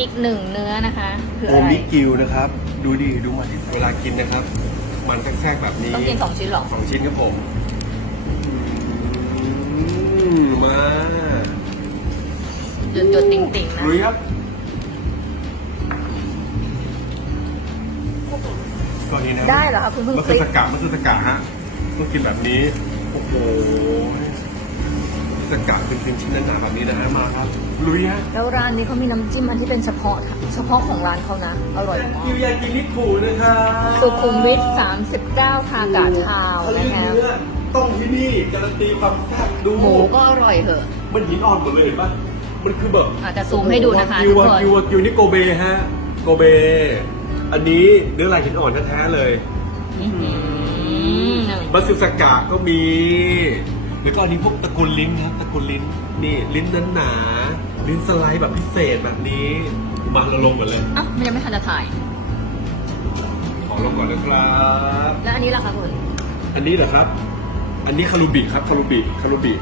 อีกหนึ่งเนื้อนะคะคือโออะไรมิกิวนะครับ ดูดิดูมาที่เวลากินนะครับ มันแทรกๆแบบนี้ต้องกินสองชิ้นเหรอสองชิ้นครับผมอืมมาหยุดหยุดติ่งติ่งๆนะลุยครับก่อนนี้นะได้เหรอคะคุณเพิ่งมันคคือลิกสกามันคือสกาฮะต้องกินแบบนี้ โอ้โห สกาเป็นชิ้นๆหนาๆแบบนี้นะฮะมาครับลุยฮะแล้วร้านนี้เขามีน้ำจิ้มอันที่เป็นเฉพาะเฉพาะของร้านเขานะ อร่อยมากคิวยากินิคุนะครับสุขุมวิท39 ทากาทาวน์เขานะเรียกคะเนื้อต้องที่นี่การันตีความแซ่บดูหมูก็อร่อยเหอะ มันหินอ่อนหมดเลยเห็นปะมันคือแบบอาจจะซูมให้ดูนะคะกิทุวกคนกิวกิวนี่โกเบฮะโกเบ อันนี้เนื้อลายหินอ่อนแท้ๆเลยอื้อหือมัสสกะก็มี แล้วก็อันนี้พวกตระกูลลิ้นครับตระกูลลิ้นนี่ลิ้นนั้นหนาๆลิ้นสไลด์แบบพิเศษแบบนี้ มาเราลงกันเลยเอ้ามันยังไม่ทันจะถ่าย ขอลงก่อนนะครับ แล้วอันนี้ล่ะคะคุณอันนี้เหรอครับ อันนี้คารุบิครับคารุบิคารุบิ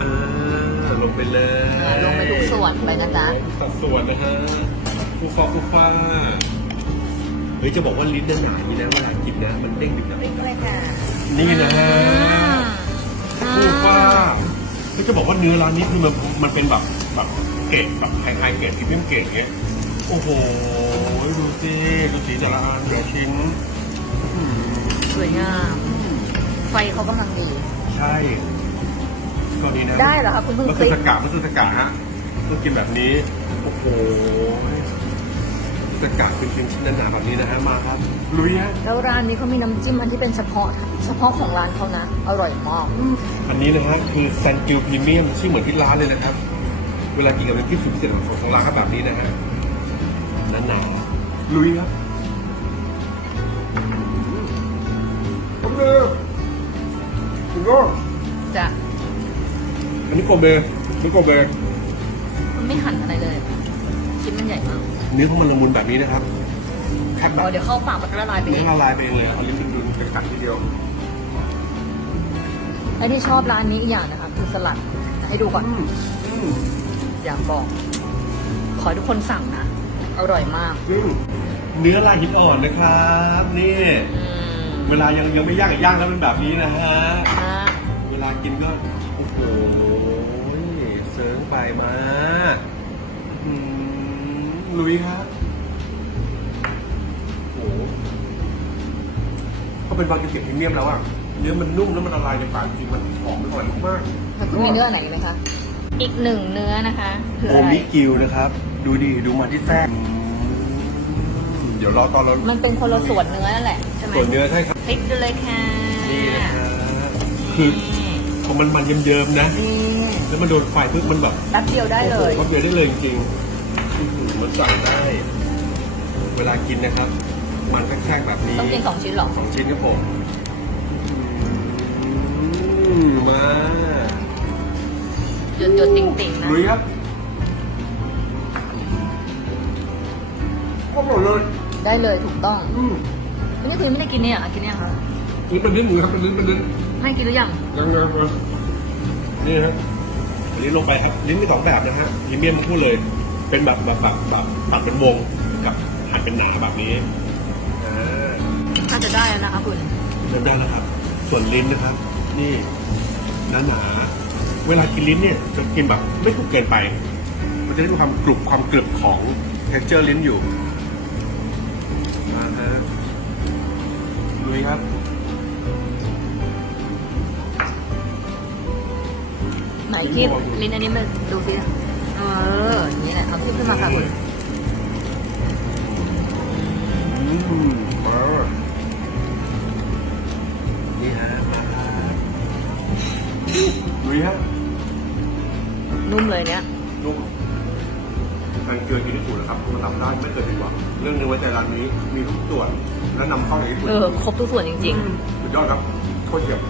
อ่าลงไปเลยอ่าลงไปทุกส่วนไปนะจ๊ะ สัดส่วนนะฮะฟูฟ้าฟูฟ้าเฮ้ยจะบอกว่าลิ้นหนาๆนี่นะเวลากินนะ มันเด้งดึงนะคลิกเลยค่ะนี่นะ ฮะฟูฟ้าเฮ้ยจะบอกว่าเนื้อร้านนี้คือมันมันเป็นแบบแบบเกรดแบบไฮไฮเกรดพรีเมียมเกรดเงี้ย โอ้โห ดูสิดูสีแต่ละอันแต่ละชิ้นอืมสวยงาม ไฟเขากำลังดี ใช่ก็ดีนะได้เหรอคะคุณเพิ่งมันคคือลิก สกามันคือสกาฮะต้องกินแบบนี้ โอ้โหส กาเป็นชิ้นชิ้นหนาๆแบบนี้นะฮะมาครับลุยฮะแล้วร้านนี้เขามีน้ำจิ้มอันที่เป็นเฉพาะ เฉพาะของร้านเขานะ อร่อยมากอันนี้นะฮะคือแซนกิวพรีเมียมชื่อเหมือนที่ร้านเลยนะครับ เวลากินกับน้ำจิ้มสุดพิเศษของของร้านก็แบบนี้นะฮะหนาๆลุยครับโอเคถึงก็จะอันนี้โกเบนี่โกเบมันไม่หั่นอะไรเลยชิ้นมันใหญ่มาก เนื้อของมันละมุนแบบนี้นะครับแค่แบอ๋บอเดี๋ยวเข้าปากมันก็ละลายไปเอเนื้องละลายไปเองเลยเอาลิ้นดึงๆกัดๆทีเดียวไอ้ที่ชอบร้านนี้อีกอย่างนะคะคือสลัดให้ดูก่อน อืมอืมอยากบอก ขอให้ทุกคนสั่งนะ อร่อยมากอืมเนื้อลายหินอ่อนนะครับนี่อืมเวลายังยังไม่ย่างย่างแล้วเป็นแบบนี้นะฮะฮะเวลากินก็ โอ้โหเซิร์ฟไปมาอืม ลุยครับโอ้โหก็เป็นวากิวเก็บพรีเมียมแล้วอะเนื้อมันนุ่มแล้วมันละลายในปากจริงมันหอมอร่อยมากแล้วคุณมีเนื้อไหนอีกไหมคะ อีกหนึ่งเนื้อนะคะคือโออะไรมิกิวนะครับ ดูดิดูมาที่แท้เดี๋ยวรอตอนเรามันเป็นคนละส่วนเนื้อนั่นแหละใช่ไหมส่วนเนื้อใช่ครับพลิกดูเลยค่ะนี่นะครับคือของมันมันเยิ้มๆนะ นี่แล้วมันโดนไฟปุ๊บมันแบบแป๊บเดียวได้เลยก็เดียวได้เลยจริงๆอื้อหือ มันสั่งได้ เวลากินนะครับ มันแทรกๆแบบนี้ต้องกินสองชิ้นเหรอสองชิ้นครับผมอืมมาหยุดหยุดติ่งติ่งๆนะลุยครับก็หมดเลยได้เลยถูกต้องอืมวันนี้คุณยังไม่ได้กินเนี่ยอะกินเนี่ยงคะนี่เป็นลิ้นหมูครับเป็นลิ้นเป็นลิ้นไม่กินหรือยังยังยังยังนี่ครับอันนี้ลงไปครับลิ้นมีสองแบบนะฮะพรีเมียมทั้งคู่เลย เป็นแบบแบบแบบแบบตัดเป็นวงกับหั่นเป็นหนาแบบนี้อ่าถ้าจะได้แล้วนะคะคุณเริ่มได้แล้วครับ ส่วนลิ้นนะครับ นี่หนาหนาๆเวลากินลิ้นเนี่ยจะกินแบบไม่ถูกเกินไป มันจะได้มีความกรุบความกรึบของ texture ลิ้นอยู่นะฮะลุยครับ ไหนคีบลิ้นอันนี้มาดูสิเอออย่างนี่แหละทำขึ้นมาค่ะคุณอืมมานี่ฮะมาลุยฮะนุ่มเลยเนี่ยนุ่มทางเกลือกินที่ถูกนะครับมันทำได้ไม่เคยผิดหวังเรื่องเนื้อไว้ใจร้านนี้มีทุกส่วนและนำเข้าจากญี่ปุ่นเออครบทุกส่วนจริงสุดยอดครับโคตรเฉียบ